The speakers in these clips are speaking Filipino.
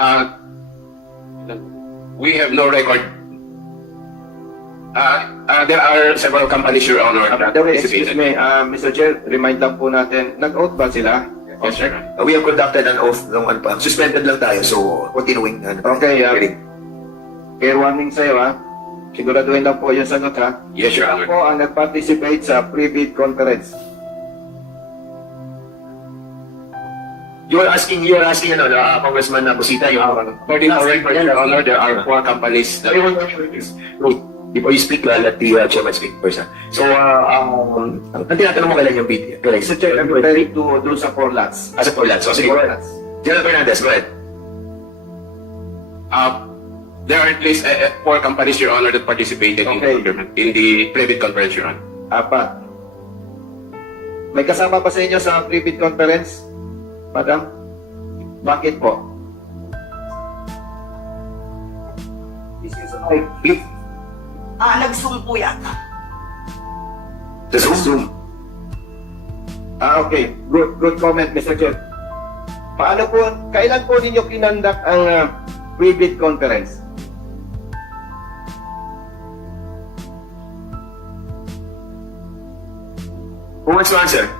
Uh, we have no record. There are several companies, Your Honor, that Excuse participated. me, Mr. Chair, remind lang po natin, nag-oath ba sila? Yes, sir. We have conducted an oath nung ano pa. Suspended lang tayo, so continuing. Okay, hearing. fair warning sa'yo, ha? Siguraduhin lang po yung sagot, ha? Yes, Your Ako Honor. ang nag-participate sa pre-bid conference. You're asking, ano, Congressman Busita, yung According to record, Your Honor, there are 4 companies that... Wait, before you speak, let the chairman speak first. So, ang tinatanong mo kailan yung bid? Kailan? Mr. Chair, I'm referring to do sa 4 lots. As a for that. So, sige, go ahead. General Fernandez, go ahead. There are at least 4 companies, Your Honor, that participated in the private conference, Your Honor. 4. May kasama pa sa inyo sa pre-bid conference? Madam? Bakit po? This is a bid. Nag-zoom po yata. The Zoom. Okay. Good comment, Mr. Chair. Paano po, kailan po ninyo kinandak ang pre-bid conference? Who wants to answer?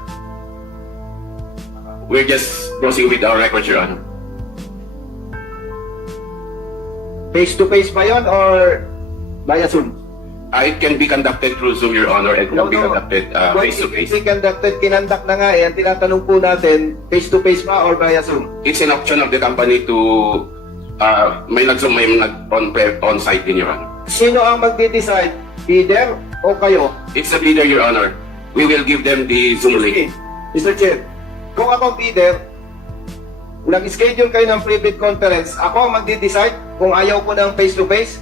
We're just proceeding with our record, Your Honor. Face-to-face ba yun or via Zoom? It can be conducted through Zoom, Your Honor, and can be conducted face-to-face. Kinandak na nga eh. Ang tinatanong po natin, face-to-face ba or via Zoom? It's an option of the company to may nag-Zoom, may on-site din, Your Honor. Sino ang magde-decide? Bidder o kayo? It's the leader, Your Honor. We will give them the Zoom link. Mr. Chair, kung ako bidder, nag-schedule kayo ng pre-bid conference, ako ang magde-decide kung ayaw ko ng face-to-face?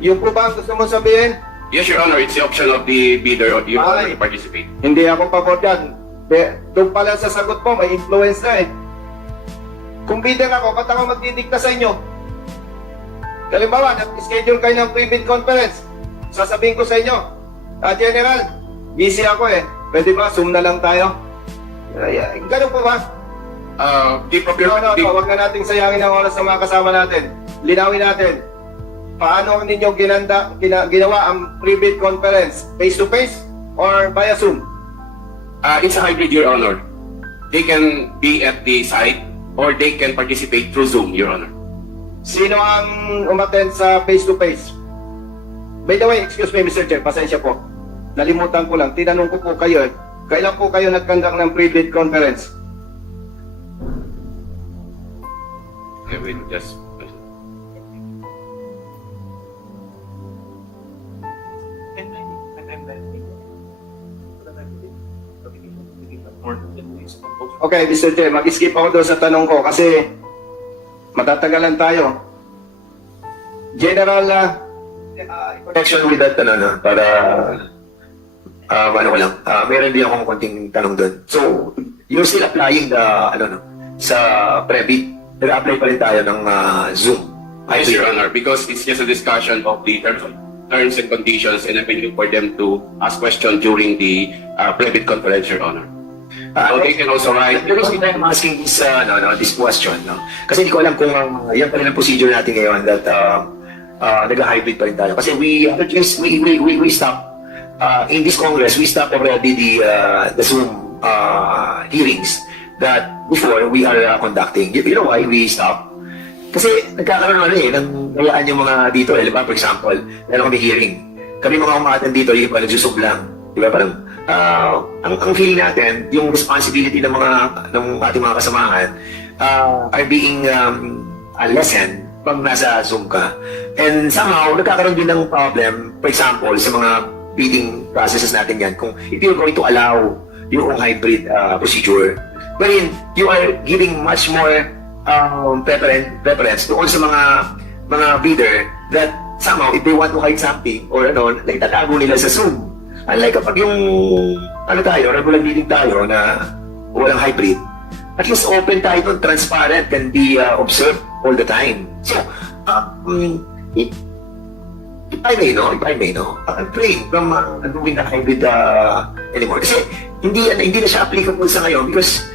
Yung po ba ang gusto mo sabihin? Yes, Your Honor. It's the option of the bidder or Your Honor Ay. to participate. Hindi ako pabor dyan. Doon pala sa sagot mo, may influence na eh. Kung bidder ako, ba't ako magdidikta sa inyo? Halimbawa, nag-schedule kayo ng pre-bid conference. Sasabihin ko sa inyo, General, busy ako eh. Pwede ba, Zoom na lang tayo? Ganun po ba? The procurement, Huwag na nating sayangin ang oras ng mga kasama natin. Linawin natin. Paano ninyo ginawa ang pre-bid conference? Face-to-face or via Zoom? it's a hybrid, Your Honor. They can be at the site or they can participate through Zoom, Your Honor. Sino ang umattend sa face-to-face? By the way, excuse me, Mr. Chair, pasensya po. Nalimutan ko lang, tinanong ko po kayo eh. Kailan po kayo nagkandak ng pre-bid conference? Okay, we'll just... Okay, Mr. Chair, mag-skip ako doon sa tanong ko kasi matatagalan tayo. General, Connection with that, para, ano ko lang, meron din akong konting tanong doon. So, you're still applying sa pre-bid. Nag-apply pa rin tayo ng Zoom. Yes, Your Honor, because it's just a discussion of the terms and conditions and avenue for them to ask questions during the private conference, Your Honor. So they can also write... The reason I'm asking this, this question, kasi hindi ko alam kung yan pa rin ang procedure natin ngayon that nag-hybrid pa rin tayo. Kasi we stop, in this Congress, we stopped already the Zoom hearings that before we are conducting. You know why we stop? Kasi nagkakaroon ng nayaan yung mga dito, diba? For example, meron kami hearing. Kami mga umatan dito, yung iba nagsusub lang. Diba? Parang, ang feeling natin, yung responsibility ng ating mga kasamahan are being lessened pag nasa Zoom ka. And somehow, nagkakaroon din ng problem, for example, sa mga bidding processes natin yan, kung if you're going to allow yung hybrid procedure, wherein you are giving much more preference doon sa mga bidder that somehow, if they want to hide something or nagtatago nila sa Zoom. Unlike kapag yung regular meeting tayo na walang hybrid, at least open tayo doon, transparent, can be observed all the time. So, if I may know, I'm praying from doing the hybrid anymore. Kasi hindi na siya applicable sa ngayon because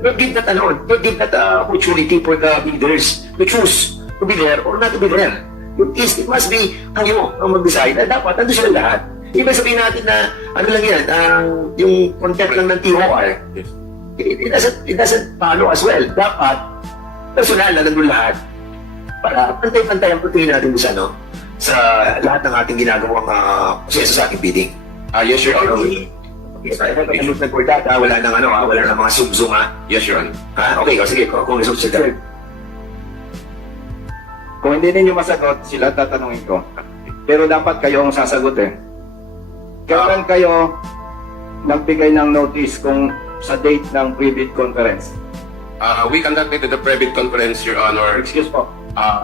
Don't give that, don't give that opportunity for the bidders to choose to be there or not to be there. It must be kayo ang mag-decide na dapat nandun sila lahat. Ibig sabihin natin na, ano lang yan, yung content lang ng TOR, Yes. it doesn't follow as well. Dapat, personal na nandun lahat para pantay-pantay ang pagtingin natin sa lahat ng ating ginagawang proseso sa ating bidding. Yes, Your Honor. Yes, I have a look na for that. Wala nang wala nang mga zoom-zoom Yes, Your Honor. Okay, sige, kung results sila. Kung hindi ninyo masagot, sila tatanungin ko. Pero dapat kayo ang sasagot eh. Kailan kayo nagbigay ng notice kung sa date ng pre-bid conference? We conducted the pre-bid conference, Your Honor, Excuse po.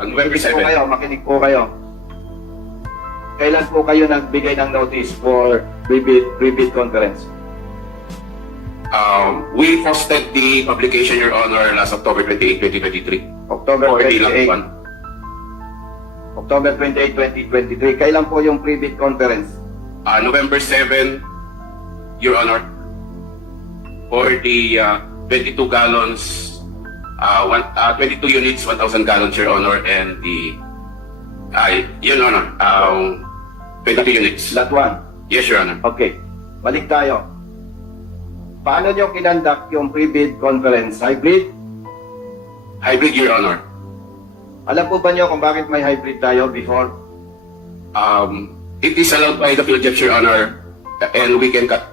November Makinig po 7. kayo, makinig po kayo. Kailan po kayo nagbigay ng notice for pre-bid conference? We posted the publication, Your Honor, last October 28, 2023. October For the last 28. one. October 28, 2023. Kailan po yung pre-bid conference? November 7, Your Honor, for the 22 gallons, 22 units, 1,000 gallons, Your Honor, and the, Your Honor, 22 units. Lot 1. Yes, Your Honor. Okay. Balik tayo. Paano nyo kinandak yung pre-bid conference? Hybrid? Hybrid, Your Honor. Alam po ba nyo kung bakit may hybrid tayo before? It is allowed by the PhilJEPs, Your Honor, and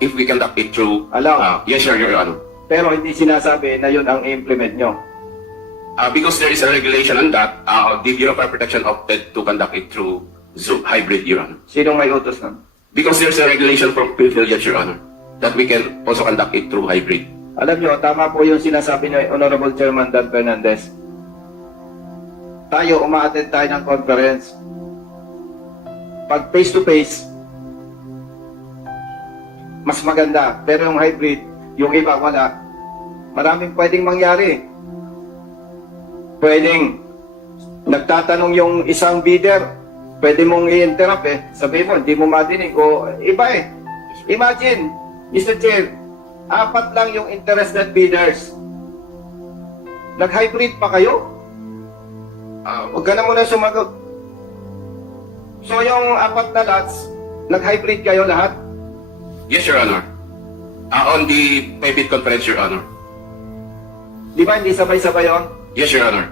if we conduct it through. Allowed. Yes, sir, Your Honor. Pero hindi sinasabi na yun ang i-implement nyo. Because there is a regulation on that, the Bureau of Fire Protection opted to conduct it through Zoom hybrid, Your Honor. Sinong may utos nun? Because there's a regulation from PhilJEPs, Your Honor, that we can also conduct it through hybrid. Alam nyo, tama po yung sinasabi ni Honorable Chairman Dan Fernandez. Tayo, umaattend tayo ng conference. Pag face-to-face, mas maganda. Pero yung hybrid, yung iba wala. Maraming pwedeng mangyari. Pwedeng nagtatanong yung isang bidder, pwede mong i-interrupt eh. Sabi mo, hindi mo madinig. O iba eh. Imagine, Mr. Chair, 4 lang yung interested bidders. Nag-hybrid pa kayo? Huwag ka na muna sumagot. So yung 4 na lots, nag-hybrid kayo lahat? Yes, Your Honor. On the private conference, Your Honor. Di ba hindi sabay-sabay yun? Yes, Your Honor.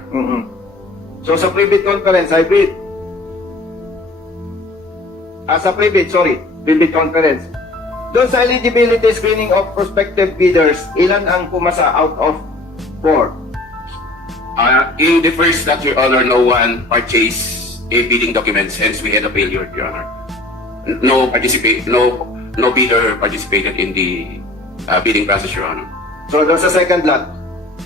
So sa private conference, hybrid. Sa private conference. Doon sa eligibility screening of prospective bidders, ilan ang pumasa out of 4? In the first that, Your Honor, no one purchased a bidding documents, hence we had a failure, Your Honor. No bidder participated in the bidding process, Your Honor. So doon sa second lot,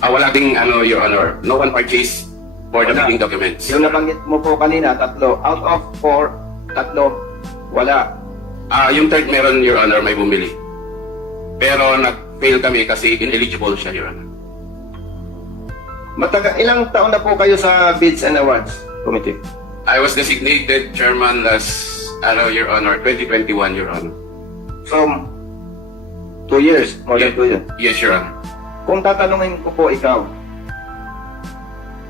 Wala ding, Your Honor, no one purchased for the Wala. bidding documents. yung nabanggit mo po kanina, 3. Out of 4, 3. Wala. Yung third meron, Your Honor, may bumili. Pero nag-fail kami kasi ineligible siya, Your Honor. Ilang taon na po kayo sa Bids and Awards Committee? I was designated chairman last, Your Honor, 2021, Your Honor. So, 2 years, more than 2 years. Yes, Your Honor. Kung tatanungin ko po ikaw,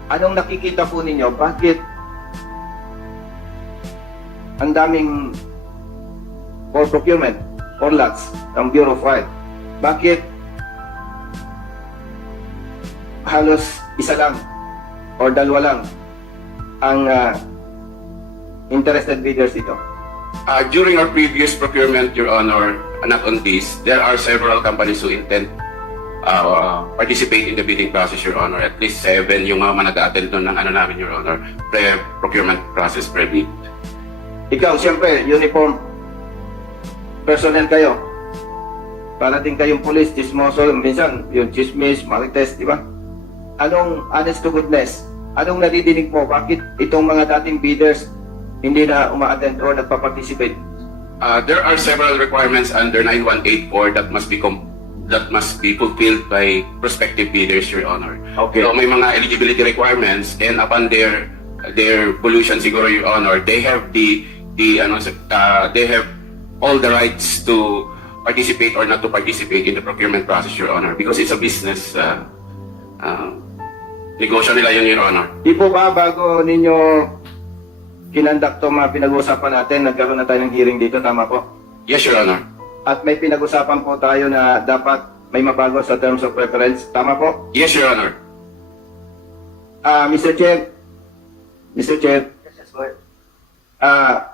anong nakikita po ninyo? Bakit ang daming for procurement, for lots, ng Bureau of Fire? Bakit halos isa lang or 2 lang ang interested bidders dito? During our previous procurement, Your Honor, not on this, there are several companies who intend participate in the bidding process, Your Honor. At least 7 yung mga nag-attend doon ng namin, Your Honor, pre-procurement process, pre-bid. Ikaw, siyempre, uniform personnel kayo. Para din kayong police, chismoso, minsan, yung chismis, marites, di ba? Anong honest to goodness? Anong nadidinig mo? Bakit itong mga dating bidders hindi na uma-attend or nagpa-participate? There are several requirements under 9184 that must be fulfilled by prospective bidders, Your Honor. Okay. So may mga eligibility requirements, and upon their pollution, siguro, Your Honor, they have they have all the rights to participate or not to participate in the procurement process, Your Honor, because it's a business negosyo nila yun, Your Honor. Di po ba bago ninyo kinandak to mga pinag-uusapan natin, nagkaroon na tayo ng hearing dito, tama po? Yes, Your Honor. At may pinag-usapan po tayo na dapat may mabago sa terms of preference, tama po? Yes, Your Honor. Mr. Chair,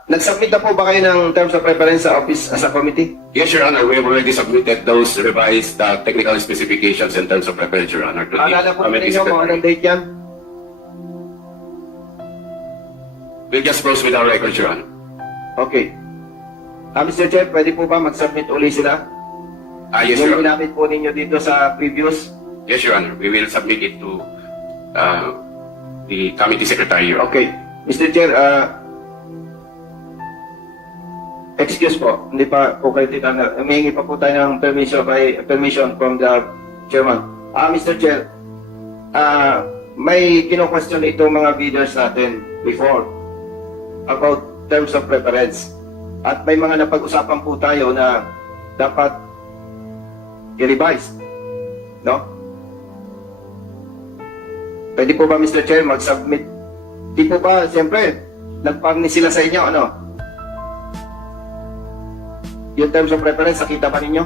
nagsubmit na po ba kayo ng terms of preference sa office sa committee? Yes, Your Honor. We have already submitted those revised technical specifications in terms of preference, Your Honor. To the Alala po committee ninyo kung secretary. anong date yan? We'll just close with our records, Your Honor. Okay. Mr. Chair, pwede po ba mag-submit uli sila? Yes, Yung Your Honor. ginamit po ninyo dito sa previous? Yes, Your Honor. We will submit it to the committee secretary, Your Honor. Okay. Mr. Chair, excuse po, hindi pa po kayo titanda. Humihingi pa po tayo ng permission from the chairman. Mr. Chair, may kino-question itong mga videos natin before about terms of preference. At may mga napag-usapan po tayo na dapat i-revise. No? Pwede po ba, Mr. Chair, mag-submit? Di po ba, siyempre, nagparni sila sa inyo, ano? Yung terms of preference, nakita ba ninyo?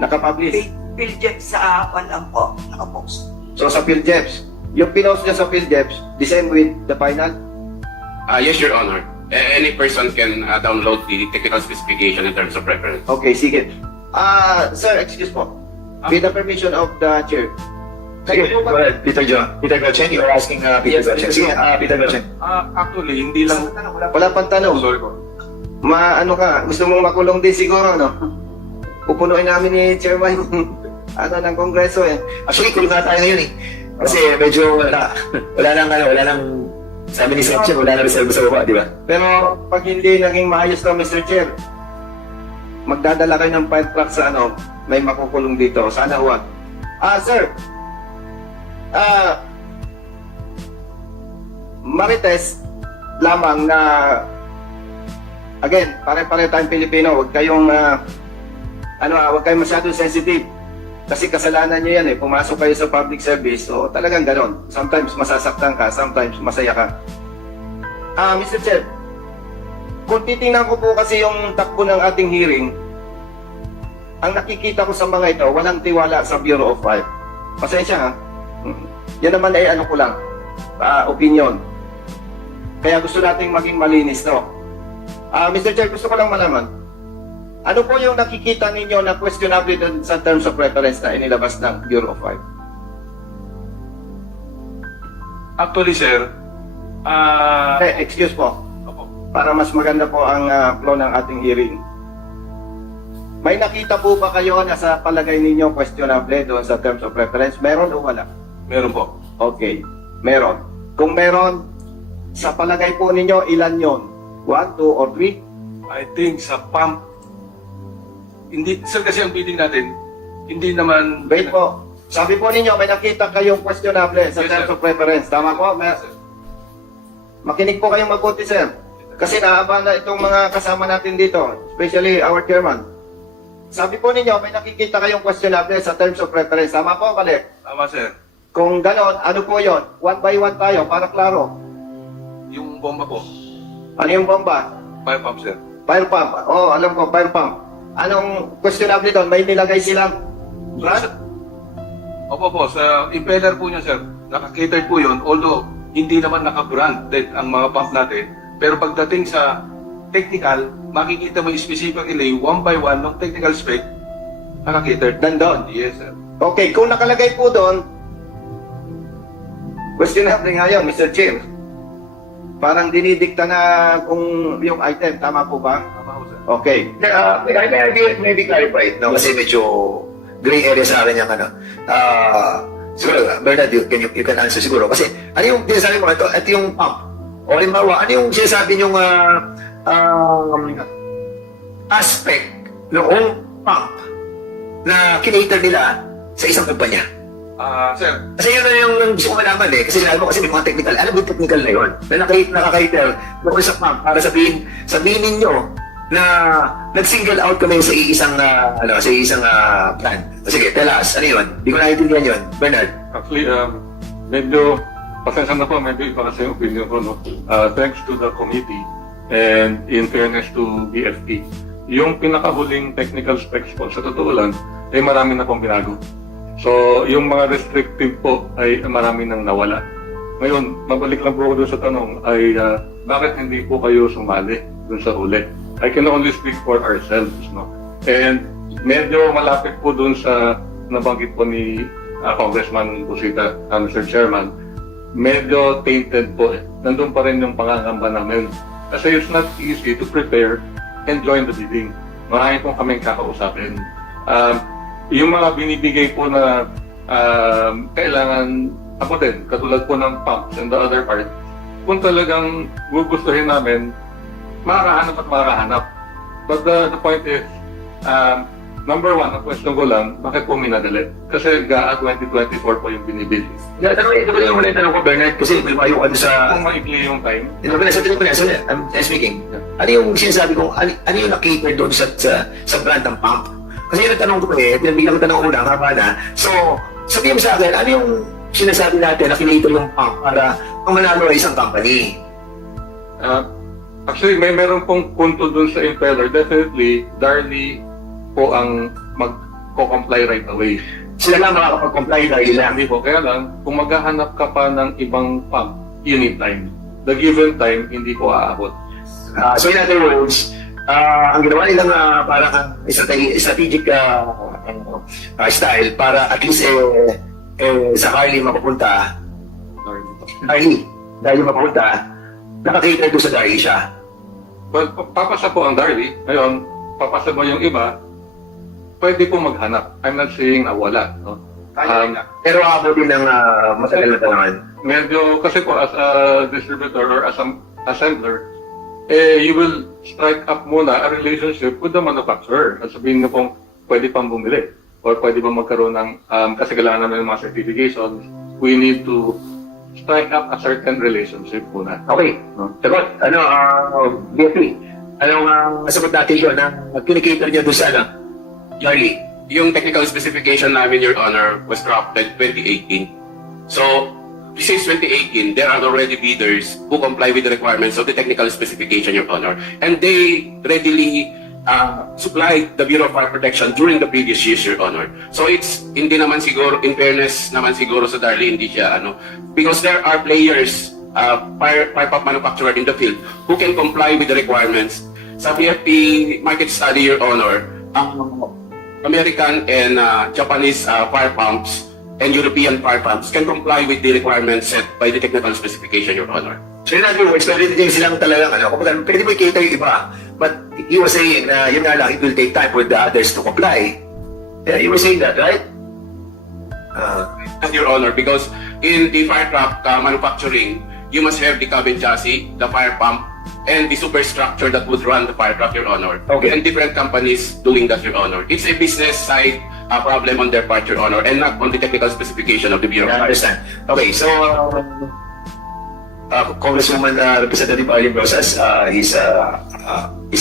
Nakapublish. PhilJet sa akin lang po, nakapost. So sa PhilJeps, yung pinost niya sa PhilJeps, the same with the final? Yes, Your Honor. Any person can download the technical specification in terms of preference. Okay, sige. Sir, excuse po. With the permission of the chair. Sige, go ahead, Peter John. Peter Gotchen, you are asking Peter Yes, Gotchen. Sige, Peter Gotchen. Actually, hindi lang... Wala pang tanong. Sorry po. Ano ka, gusto mong makulong din siguro, no? Pupunuin namin ni chairman ng kongreso eh. Actually, kulong na tayo ngayon eh. Kasi medyo wala nang sabi ni Sir, wala nang reserve sa baba, di ba? Pero pag hindi naging maayos na, Mr. Chair, magdadala kayo ng fire truck sa may makukulong dito. Sana huwag. Sir, Marites lamang na again, pare-pare tayong Pilipino, huwag kayong huwag kayong masyadong sensitive. Kasi kasalanan nyo yan eh, pumasok kayo sa public service, so talagang ganon. Sometimes masasaktan ka, sometimes masaya ka. Mr. Chair, kung titingnan ko po kasi yung takbo ng ating hearing, ang nakikita ko sa mga ito, walang tiwala sa Bureau of Fire. Pasensya ha. Yan naman ay ko lang, opinion. Kaya gusto nating maging malinis, no? Mr. Chair, gusto ko lang malaman, ano po yung nakikita ninyo na questionable dun sa terms of reference na inilabas ng Bureau of Fire? Actually, sir, Excuse po, opo. para mas maganda po ang flow ng ating hearing. May nakita po ba kayo na sa palagay ninyo questionable doon sa terms of reference? Meron o wala? Meron po. Okay, meron. Kung meron, sa palagay po ninyo, ilan yon? 1, 2, or 3? I think sa pump, hindi, sir, kasi ang bidding natin, hindi naman... Wait po. Sabi po ninyo, may nakita kayong questionable sa Yes, terms sir. of preference. Tama po? Yes, sir. Makinig po kayong mabuti, sir. Kasi naabala itong mga kasama natin dito, especially our chairman. Sabi po ninyo, may nakikita kayong questionable sa terms of preference. Tama po, mali? Tama, sir. Kung ganon, ano po yon? One by one tayo, para klaro. Yung bomba po, Ano yung bomba? fire pump, sir. Fire pump. Oh, alam ko, fire pump. Anong questionable doon? May nilagay silang brand? Opo po, sa impeller po niya, sir, naka-catered po yun, although hindi naman naka-branded ang mga pump natin, pero pagdating sa technical, makikita mo specifically one by one ng technical spec, naka-catered. Nandun. Yes, sir. Okay, kung nakalagay po doon, questionable nga yun, Mr. Chair. Parang dinidikta na kung yung item, tama po ba? Tama po, sir. Okay. Maybe clarify, no? Kasi medyo gray area sa akin yung siguro, Bernard, you can answer siguro. Kasi, ano yung sinasabi mo? Ito yung pump. O halimbawa, ano yung sinasabi niyong aspect noong pump na kinater nila sa isang kumpanya? Sir, Kasi yun na yung gusto ko malaman eh. Kasi alam mo kasi may mga technical. Alam mo yung technical na yun. Na nakakaiter doon sa pump para sabihin ninyo na nag-single out kami sa isang plan. Sige, tell us, ano yun? Hindi ko naiintindihan yun. Bernard. Actually, medyo, pasensya na po, medyo iba kasi yung opinion ko, no? Thanks to the committee and in fairness to BFP, yung pinakahuling technical specs po, sa totoo lang, ay marami na pong binago. So, yung mga restrictive po ay marami nang nawala. Ngayon, mabalik lang po ako doon sa tanong ay bakit hindi po kayo sumali doon sa huli? I can only speak for ourselves, no? And medyo malapit po doon sa nabanggit po ni Congressman Busita, Mr. Chairman, medyo tainted po eh. Nandun pa rin yung pangangamba namin. Kasi it's not easy to prepare and join the bidding. Marami pong kaming kakausapin. Yung mga binibigay po na kailangan abutin, katulad po ng pumps and the other part, kung talagang gugustuhin namin, makakahanap at makakahanap. But the point is, number one, ang question ko lang, bakit po minadali? Kasi GAA 2024 po yung binibili. Ito ko yung muna yung tanong ko, Bernard, kasi may mayo ka doon sa... Kung maikli yung time, I'm speaking. Ano yung sinasabi ko, ano yung nakita doon sa brand ng pump? Kasi yung tanong ko pinagbilang ko tanong una, haba na. So, sabihin mo sa akin, ano yung sinasabi natin na kinito yung pump para kung manalo ay isang company? actually, meron pong punto dun sa impeller. Definitely, Darley po ang magko-comply right away. Sila lang makakapag-comply dahil lang. Hindi po. Kaya lang, kung maghahanap ka pa ng ibang pump, you need time. The given time, hindi po aabot. So in other words, ang ginawa nilang parang strategic style para at least sa Harley mapapunta, dahil mapapunta, nakakita doon sa Darley siya. Well, papasa po ang Darley. Ngayon, papasa ba yung iba? Pwede po maghanap. I'm not saying na wala. No? Pero ako din ng matagal na naman. Medyo, kasi po as a distributor or as an assembler, you will strike up muna a relationship with the manufacturer. At sabihin na pong pwede pang bumili. Or pwede ba magkaroon ng, kasi kailangan namin ng mga certifications, we need to strike up a certain relationship muna. Okay. Sagot, BFP, anong sagot natin yun na communicator niyo doon sa Darley? Yung technical specification namin, Your Honor, was drafted 2018. So, since 2018, there are already bidders who comply with the requirements of the technical specification, Your Honor. And they readily supplied the Bureau of Fire Protection during the previous years, Your Honor. So it's, hindi naman siguro, in fairness naman siguro sa Darley, hindi siya, because there are players, fire pump manufacturer in the field who can comply with the requirements. Sa BFP market study, Your Honor, American and Japanese fire pumps and European fire pumps can comply with the requirements set by the technical specification, Your Honor. So in other words, pwede din silang talagang, kumbaga, pwede mo i-cater yung iba. But you were saying na yun nga lang, it will take time for the others to comply. Yeah, you were saying that, right? Your Honor, because in the fire truck manufacturing, you must have the cabin chassis, the fire pump, and the superstructure that would run the fire truck, Your Honor. Okay. And different companies doing that, Your Honor. It's a business side problem on their part, Your Honor, and not on the technical specification of the Bureau. I understand. Okay, so Congresswoman Representative Arlene Rosas is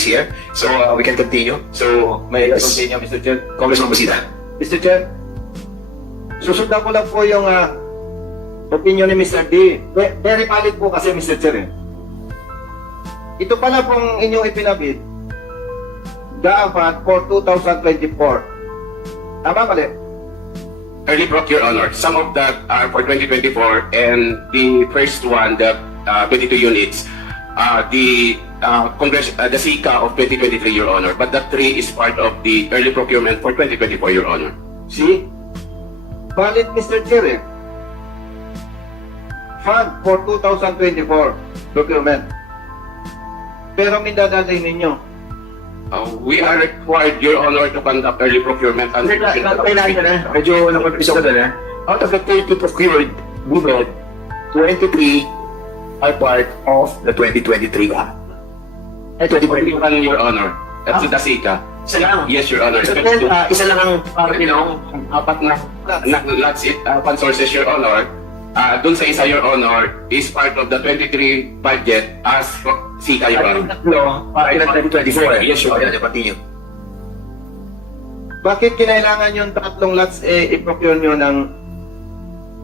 here. So we can continue. So may continue, Mr. Chair. Congressman Busita. Mr. Chair, susundan ko lang po yung opinion ni Mr. D. Very valid po kasi, Mr. Chair. Ito pala pong inyong ipinabid, dapat for 2024. Tama mali? Early Proc, Your Honor. Some of that are for 2024, and the first one, the 22 units, the SICA of 2023, Your Honor. But that 3 is part of the early procurement for 2024, Your Honor. See? Valid, Mr. Chair. Fund for 2024 procurement. Pero minadalay ninyo. We are required, Your Honor, to conduct early procurement. Kailangan ka na. Medyo napapiso ka na. Out of the 30 procured, 23 are part of the 2023 ka. 2021, Your Honor. That's the SICA. Isa lang. Yes, Your Honor. So then, isa lang ang Apat na lots it, fund sources, Your Honor. dun sa isa, Your Honor, is part of the 23 budget as SICA, Your Ay, yung Honor. tatlo, para yung 2024 eh. Yes, Your Honor. Ayan, continue. Bakit kinailangan yung tatlong lots i-procure nyo ng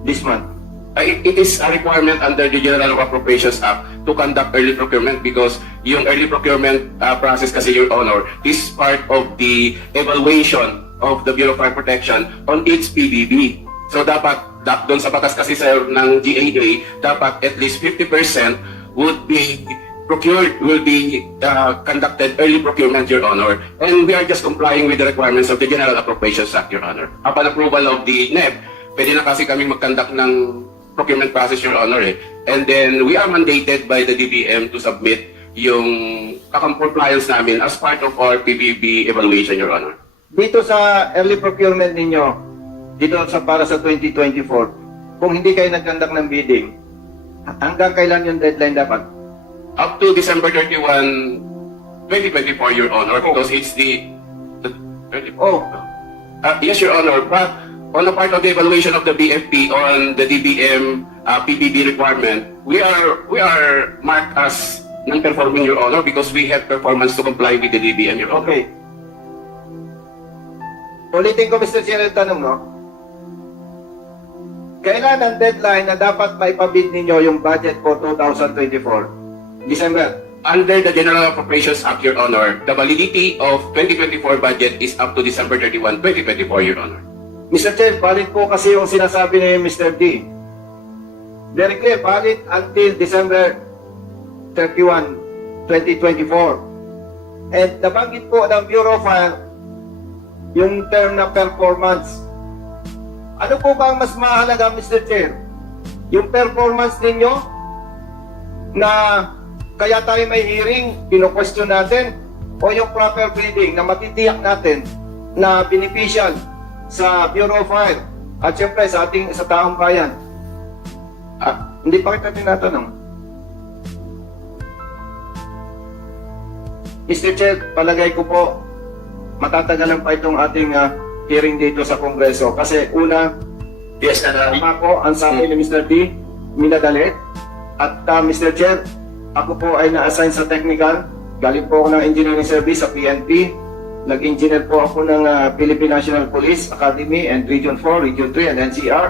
this month? It is a requirement under the General Appropriations Act to conduct early procurement because yung early procurement process kasi, Your Honor, is part of the evaluation of the Bureau of Fire Protection on its PBB. So dapat doon sa batas kasi sir ng GAA, dapat at least 50% would be procured, will be conducted early procurement, Your Honor. And we are just complying with the requirements of the General Appropriations Act, Your Honor. Upon approval of the NEP, pwede na kasi kami mag-conduct ng procurement process, Your Honor. And then we are mandated by the DBM to submit yung compliance namin as part of our PBB evaluation, Your Honor. Dito sa early procurement ninyo, dito sa para sa 2024, kung hindi kayo nag-conduct ng bidding, hanggang kailan yung deadline dapat? Up to December 31, 2024, Your Honor, because it's the 24. Oh. Yes, Your Honor, but on the part of the evaluation of the BFP on the DBM PBB requirement, we are marked as non-performing, Your Honor, because we have performance to comply with the DBM, Your Honor. Okay. Ulitin ko, Mr. Chair, yung tanong, no? Kailan ang deadline na dapat maipabid ninyo yung budget for 2024? December. Under the General Appropriations Act, Your Honor, the validity of 2024 budget is up to December 31, 2024, Your Honor. Mr. Chair, valid po kasi yung sinasabi ni Mr. D. Very clear, valid until December 31, 2024. And nabanggit po ng Bureau of Fire yung term na performance. Ano po ba ang mas mahalaga, Mr. Chair? Yung performance ninyo na kaya tayo may hearing, kino-question natin, o yung proper bidding na matitiyak natin na beneficial sa Bureau of Fire at syempre sa ating sa taong bayan. Hindi pa kita tinatanong. Mr. Chair, palagay ko po matatagalan pa itong ating hearing dito sa Kongreso kasi una, Yes, and tama ko ang sabi ni Mr. D, minadali. At Mr. Chair, ako po ay na-assign sa technical. Galing po ako ng engineering service sa PNP. Nag-engineer po ako ng Philippine National Police Academy and Region 4, Region 3, and NCR.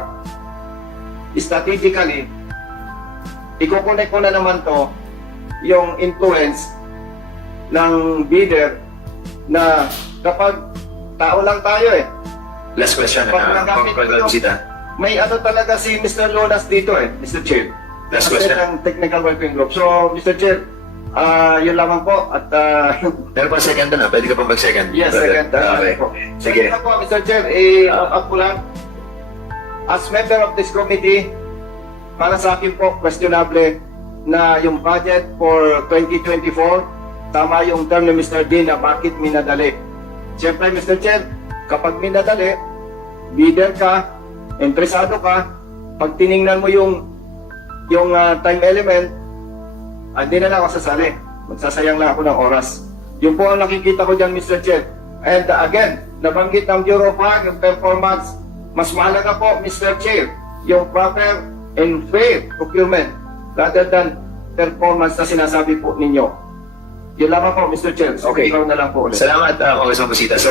Strategically, ikukunik ko na naman to yung influence ng bidder na kapag tao lang tayo last question. Pag nagamit ko yung- Bisita. may ano talaga si Mr. Lolas dito Mr. Chair. Last Kasi question. ng technical working group. So, Mr. Chair, yun lamang po at Meron pa second na, pwede ka pa mag-second. yes, second. Okay. Sige. Sige po, Mr. Chair, up ko lang. As member of this committee, para sa akin po, questionable na yung budget for 2024, tama yung term ni Mr. D na bakit minadali. Siyempre, Mr. Chair, kapag minadali, bidder ka, interesado ka, pag tiningnan mo yung time element, hindi na lang ako sasali. Magsasayang lang ako ng oras. Yun po ang nakikita ko dyan, Mr. Chair. And again, nabanggit ng Bureau of Fire, yung performance, mas mahalaga po, Mr. Chair, yung proper and fair procurement rather than performance na sinasabi po ninyo. Yun lamang po, Mr. Chair. So, Okay. ikaw na lang po ulit. Salamat, Congressman Busita. So,